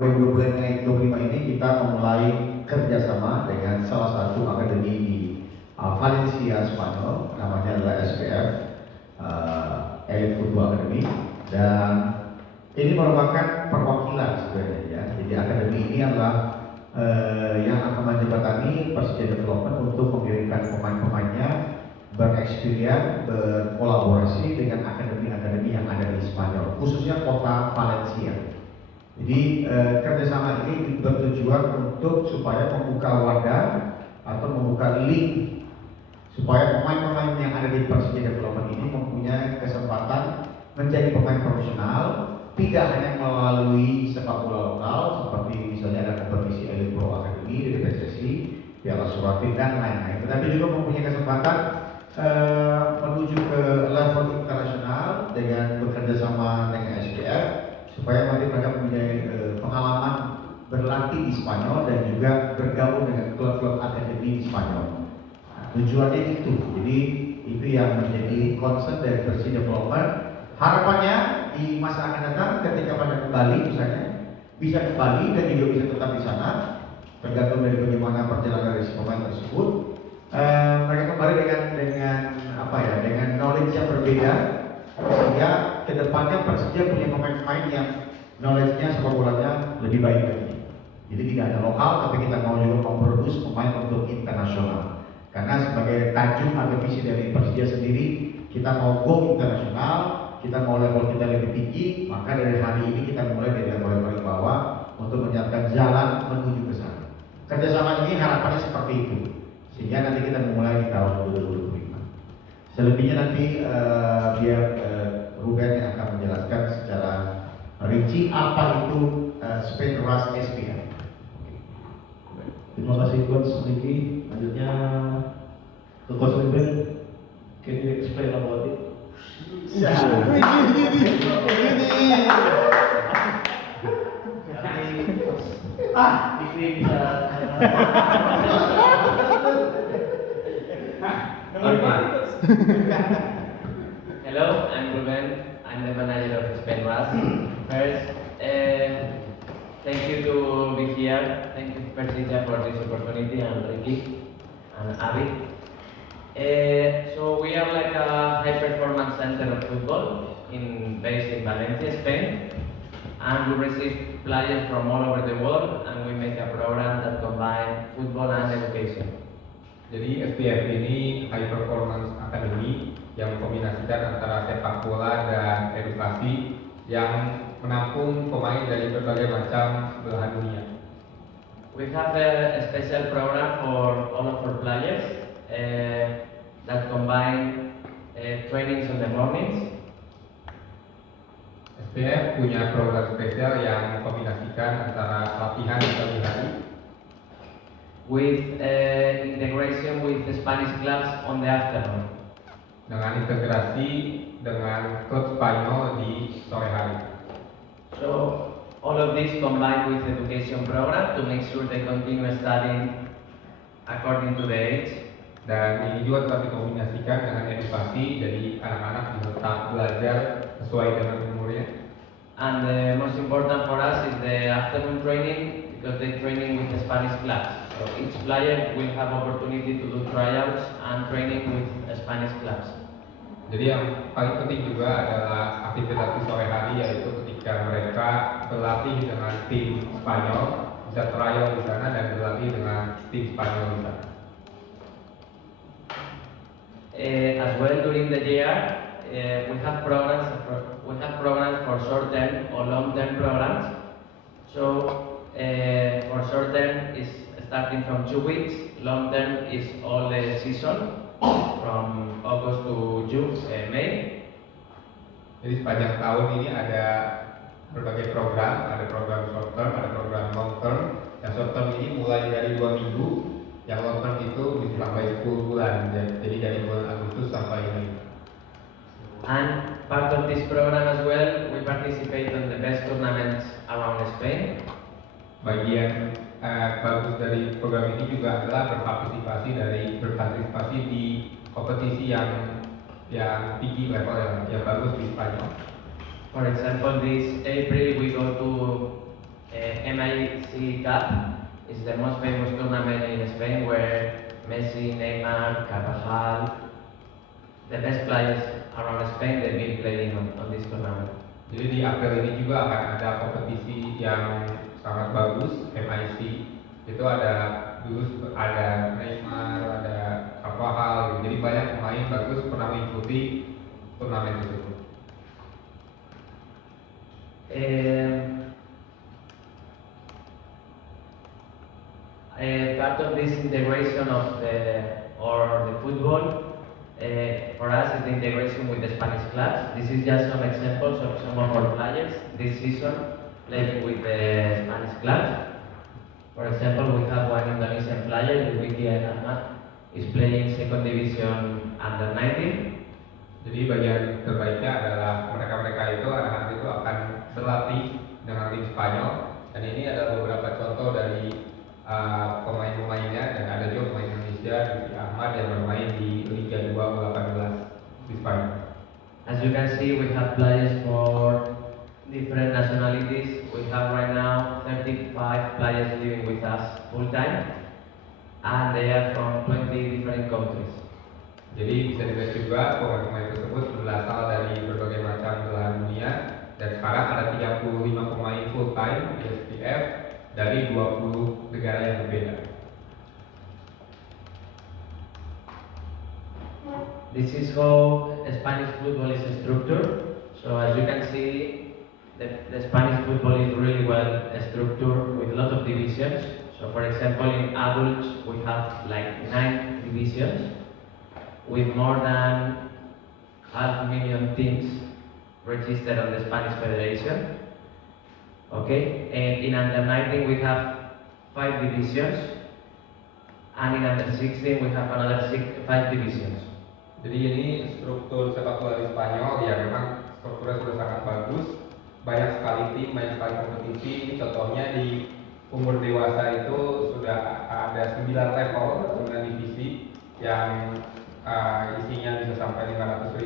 2025 ini kita memulai kerjasama dengan salah satu akademi di Valencia, Spanyol, namanya adalah SPF, Elite Football Academy, dan ini merupakan perwakilan sebenarnya ya. Jadi akademi ini adalah yang akan menjembatani Persija Development untuk mengirimkan pemain-pemainnya bereksperience, berkolaborasi dengan akademi-akademi yang ada di Spanyol, khususnya kota Valencia. Jadi kerjasama ini bertujuan untuk supaya membuka wadah atau membuka link supaya pemain-pemain yang ada di Persija Development ini mempunyai kesempatan menjadi pemain profesional, tidak hanya melalui sepak bola lokal seperti misalnya ada kompetisi Elite Pro Academy dari PSSI, Piala Suratin dan lain-lain, tetapi juga mempunyai kesempatan menuju ke level internasional dengan bekerja sama dengan SPF supaya nanti mereka punya pengalaman berlatih di Spanyol dan juga bergabung dengan klub-klub akademi di Spanyol. Nah, tujuannya itu, jadi itu yang menjadi concern dari Persija Development. Harapannya di masa akan datang ketika pada kembali misalnya bisa kembali dan juga bisa tetap di sana, tergantung dari bagaimana perjalanan dari si pemain tersebut. Mereka kembali dengan knowledge yang berbeda, sehingga kedepannya Persija punya pemain-pemain yang knowledge-nya sepak bolanya lebih baik lagi. Jadi tidak hanya lokal, tapi kita mau juga memproduksi pemain untuk internasional. Karena sebagai tajuk atau visi dari Persija sendiri, kita mau go internasional, kita mau level kita lebih tinggi, maka dari hari ini kita mulai dari level paling bawah untuk menyiapkan jalan menuju ke sana. Kerjasama ini harapannya seperti itu, sehingga nanti kita memulai di tahun 2025. Selebihnya nanti biar Ruben yang akan menjelaskan secara rinci apa itu Spain Rush SPF. Terima kasih Coach Ricky. Lanjutnya ke Coach Ruben. Can you explain about it? Ini bisa. Hello, I'm Ruben. I'm the manager of Spain Rush. First, thank you to be here. Thank you, Persija, for this opportunity, and Ricky and Avi. So we are like a high-performance center of football based in Valencia, Spain, and we receive players from all over the world, and we make a program that combines football and education. Jadi SPF ini High Performance Academy yang mengkombinasikan antara sepak bola dan edukasi yang menampung pemain dari berbagai macam belahan dunia. We have a special program for all of our players that combine trainings in the mornings. SPF punya program spesial yang mengkombinasikan antara latihan di pagi hari with integration with the Spanish clubs on the afternoon. dengan integrasi dengan klub Spanyol di sore hari. So all of this combined with education program to make sure they continue studying according to the age. Dan ini juga telah dikombinasikan dengan edukasi, jadi anak-anak tetap belajar sesuai dengan umurnya. And the most important for us is the afternoon training, because they're training with the Spanish clubs. So each player will have opportunity to do tryouts and training with Spanish clubs. Jadi yang paling penting juga adalah aktivitas di sore hari, yaitu ketika mereka berlatih dengan tim Spanyol, bisa trial di sana dan berlatih dengan tim Spanyol di sana. As well during the year, we have programs for short-term or long-term programs. So for short-term is starting from 2 weeks. Long-term is all the season from August to June, May. Jadi sepanjang tahun ini ada berbagai program, ada program short-term, ada program long-term. Yang short-term ini mulai dari 2 minggu, yang long-term itu bisa sampai 10 bulan, jadi dari bulan Agustus sampai Mei. And part of this program as well, we participate in the best tournaments around Spain. Bagian bagus dari program ini juga adalah berpartisipasi di kompetisi yang tinggi level yang bagus di Spanyol. For example, this April we go to MIC Cup. It's the most famous tournament in Spain where Messi, Neymar, Carvajal, the best players around Spain, they've been playing on this tournament. Jadi di April ini juga akan ada kompetisi yang sangat bagus, MIC. Itu ada dulu ada Neymar, ada Carvajal, gitu. Jadi banyak pemain bagus pernah mengikuti turnamen tersebut. Part of this integration of the football for us is the integration with the Spanish clubs. This is just some examples of some of our players this season playing with the Spanish clubs. For example, we have one Indonesian player, Wiki Ahmad, is playing second division under 19. Jadi bagian terbaiknya adalah mereka-mereka itu anak-anak itu akan berlatih dengan tim Spanyol, dan ini adalah beberapa contoh dari pemain-pemainnya, dan ada juga pemain Indonesia, Wiki Ahmad, yang bermain di Liga 2 U18 di Spanyol. As you can see, we have players for different nationalities. We have right now 35 players living with us full time, and they are from 20 different countries. Jadi bisa dilihat juga pemain-pemain tersebut berasal dari berbagai macam belahan dunia, dan sekarang ada 35 pemain full time di SPF dari 20 negara yang berbeda. This is how Spanish football is structured. So as you can see, the Spanish football is really well structured with a lot of divisions. So for example, in adults we have like 9 divisions with more than 500,000 teams registered on the Spanish Federation. Okay, and in under 19 we have 5 divisions, and in under 16 we have another 5 divisions. Jadi ini struktur sepak bola di Spanyol ya, memang strukturnya sudah sangat bagus, banyak sekali tim, banyak sekali kompetisi. Ini contohnya di umur dewasa itu sudah ada 9 level, 9 divisi yang isinya bisa sampai 500.000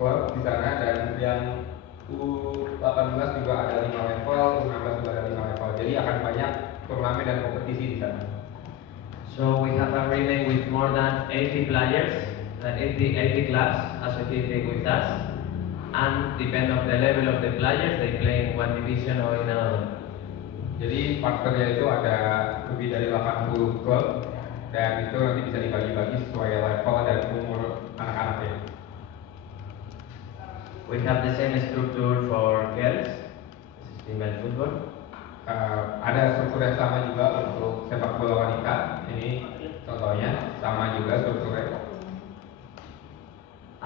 klub di sana, dan yang U18 juga ada 5 level, U16 juga ada 5 level. Jadi akan banyak turnamen dan kompetisi di sana. So we have agreement with more than 80 players, 80 clubs associated with us, and depend on the level of the players, they play in one division or in another. Jadi partnernya itu ada lebih dari 80 klub, dan itu nanti bisa dibagi-bagi sesuai level dan umur anak-anaknya. We have the same structure for girls, this is female football. Ada struktur yang sama juga untuk sepak bola wanita. Ini contohnya sama juga strukturnya.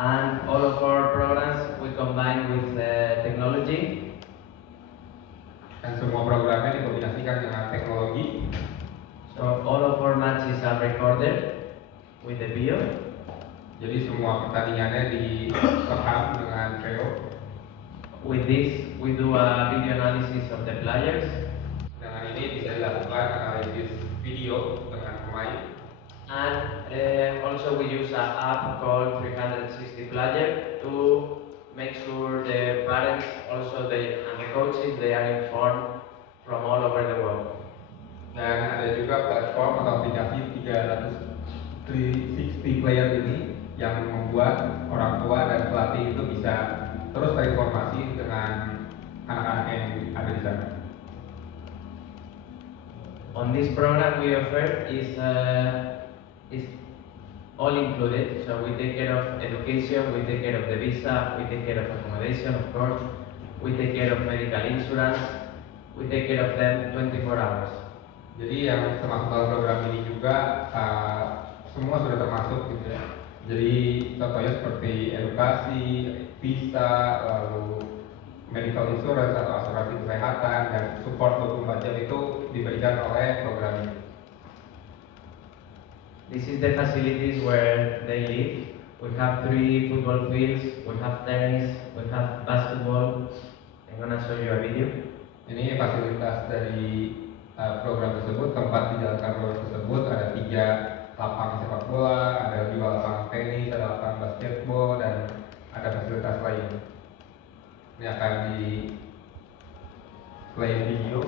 And all of our programs we combine with technology. Dan semua programnya dikombinasikan dengan teknologi. So all of our matches are recorded with the video. Jadi semua pertandingannya direkam dengan video. With this, we do a video analysis of the players. Dengan ini bisa dilakukan analisis video dengan pemain. And also we use an app called 360 Player to make sure the parents also and the coaches they are informed from all over the world. Dan ada juga platform atau aplikasi 360 Player ini yang membuat orang tua dan pelatih itu bisa terus terinformasi dengan anak-anak yang ada di sana. On this program we offer is all included. So we take care of education, we take care of the visa, we take care of accommodation, of course, we take care of medical insurance, we take care of them 24 hours. Jadi yang termasuk dalam program ini juga semua sudah termasuk gitu ya. Jadi contohnya seperti edukasi, visa, lalu medical insurance atau asuransi kesehatan, dan support 24 jam itu diberikan oleh program ini. This is the facilities where they live. We have 3 football fields, we have tennis, we have basketball. I'm gonna show you a video. Ini fasilitas dari program tersebut, tempat dijalankan program tersebut, ada 3 lapangan sepak bola, ada 2 lapangan tenis, ada lapangan basketball, dan ada fasilitas lain. Ini akan di play video.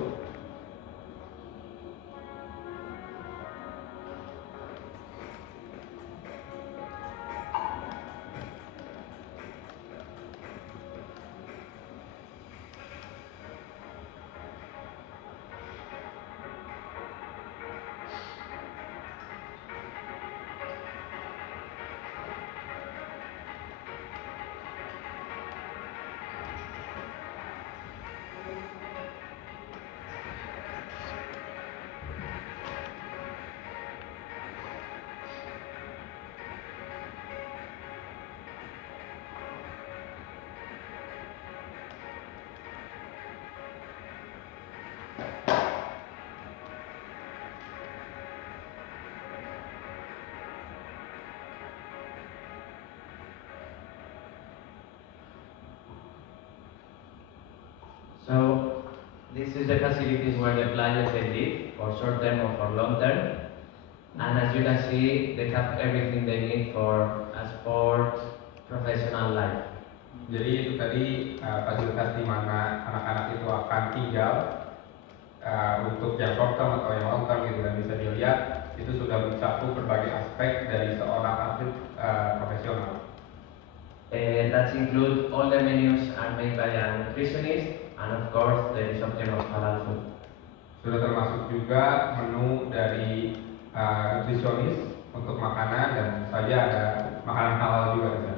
So this is the facilities where the players they live for short term or for long term. And as you can see, they have everything they need for a sport professional life. Jadi itu tadi fasilitas di mana anak-anak itu akan tinggal untuk yang short term atau yang long term gitu, dan bisa dilihat itu sudah mencakup berbagai aspek dari seorang atlet profesional. That includes all the menus are made by a nutritionist, and of course there is option of halal food. Sudah termasuk juga menu dari nutrisionis untuk makanan, dan tentu saja ada makanan halal juga di sana.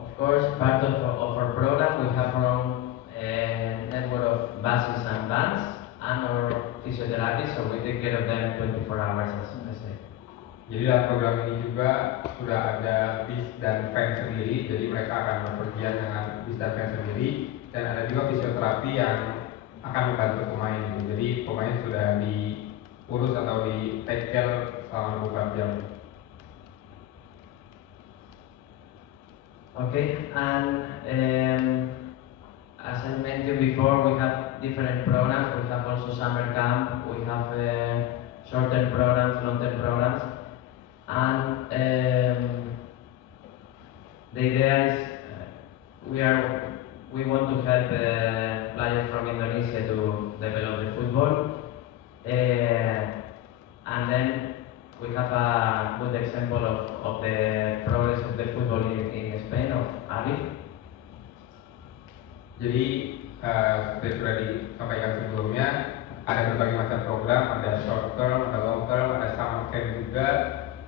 Of course, part of our program, we have our own network of buses and vans and our physiotherapy, so we take care of them 24 hours as I said. Jadi dalam program ini juga sudah ada bis dan van sendiri, jadi mereka akan berpergian dengan bis dan van sendiri, dan ada juga fisioterapi yang akan membantu pemain gitu. Jadi pemain sudah diurus atau di take care selama 24 jam. Okay, and as I mentioned before, we have different programs. We have also summer camp, we have short-term programs, long-term programs, and the idea is we want to help players from Indonesia to develop the football, and then we have a good example of the progress of the football in Spain, of Ali. Jadi seperti sudah disampaikan sebelumnya, ada berbagai macam program, ada short term, ada long term, ada summer camp juga,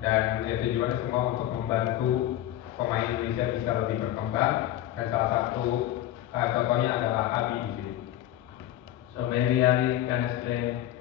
dan ya tujuannya semua untuk membantu pemain Indonesia bisa lebih berkembang, dan salah satu contohnya adalah Abi di sini. So maybe Ali can explain